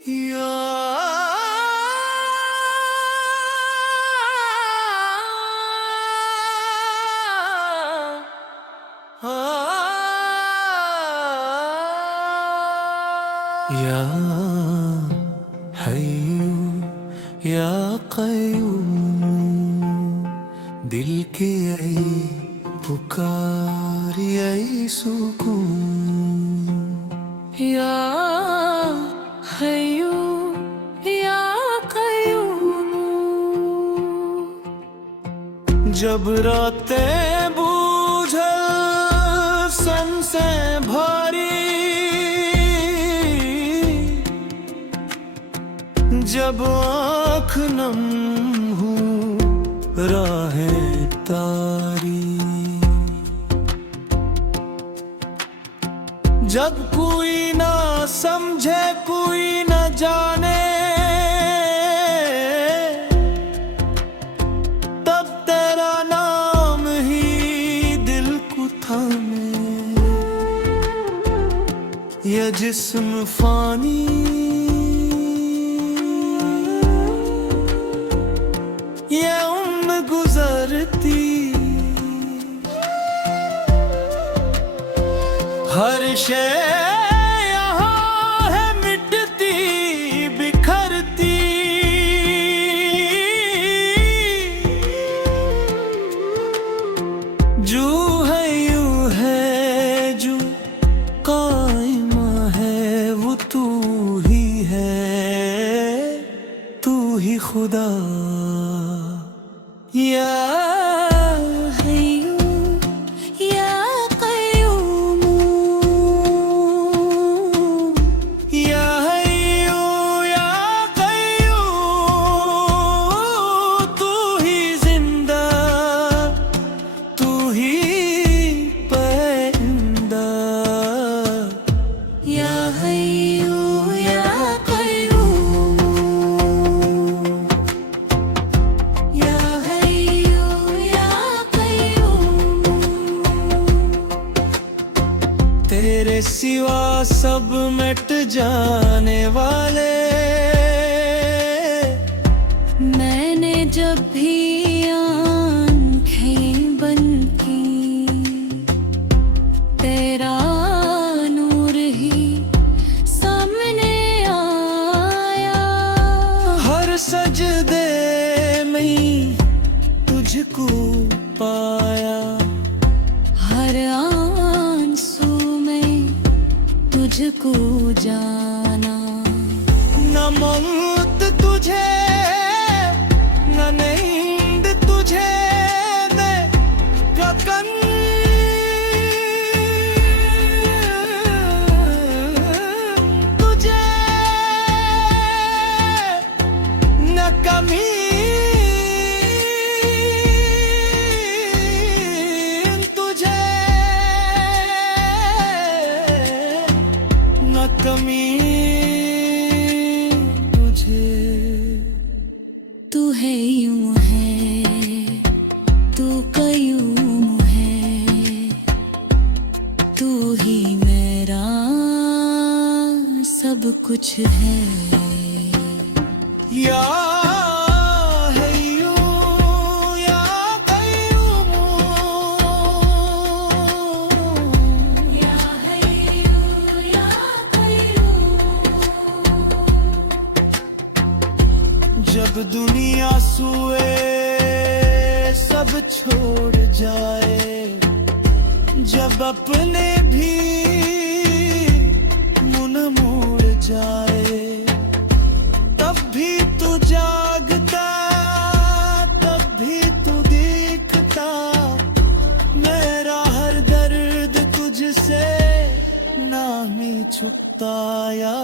या या हय्यू या क़य्यूम, दिल की आई पुकार आई सुकून। या हय्यू या क़य्यूम, जब रातें बूझल सन से भारी, जब आँख नम हूँ राहें तारी, जब कोई ना समझे कोई न जाने, तब तेरा नाम ही दिल को थामे। ये जिस्म फानी ये उम्र गुजरती, हर शय यहाँ है मिटती बिखरती। जो है यूं है जो कायमा है, वो तू ही है, तू ही खुदा। या हय्यू या क़य्यूम, या हय्यू या क़य्यूम, तू ही जिंदा तू ही पैदा। या हय्यू या क़य्यूम, तेरे सिवा सब मिट जाने वाले। मैंने जब भी आँखें बंद की, तेरा नूर ही सामने आया। हर सजदे में तुझको पाया, हर तुझको जाना। न मौत तुझे न नींद तुझे, न गगन तुझे, न कमी कमी मुझे। तू है यूं है, तू क़य्यूम है, तू ही मेरा सब कुछ है। या जब दुनिया सुए सब छोड़ जाए, जब अपने भी मुन मोड़ जाए, तब भी तू जागता, तब भी तू दिखता। मेरा हर दर्द तुझसे नामी छुपता। या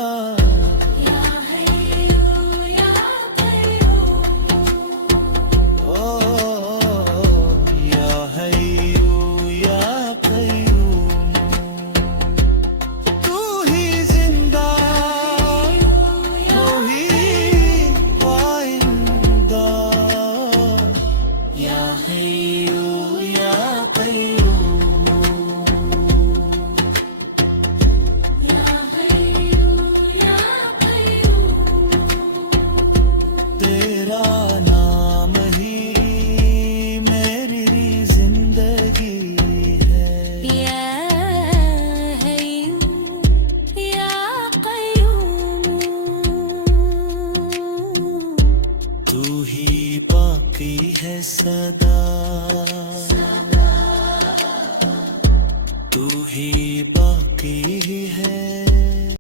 सदा तू ही बाकी है।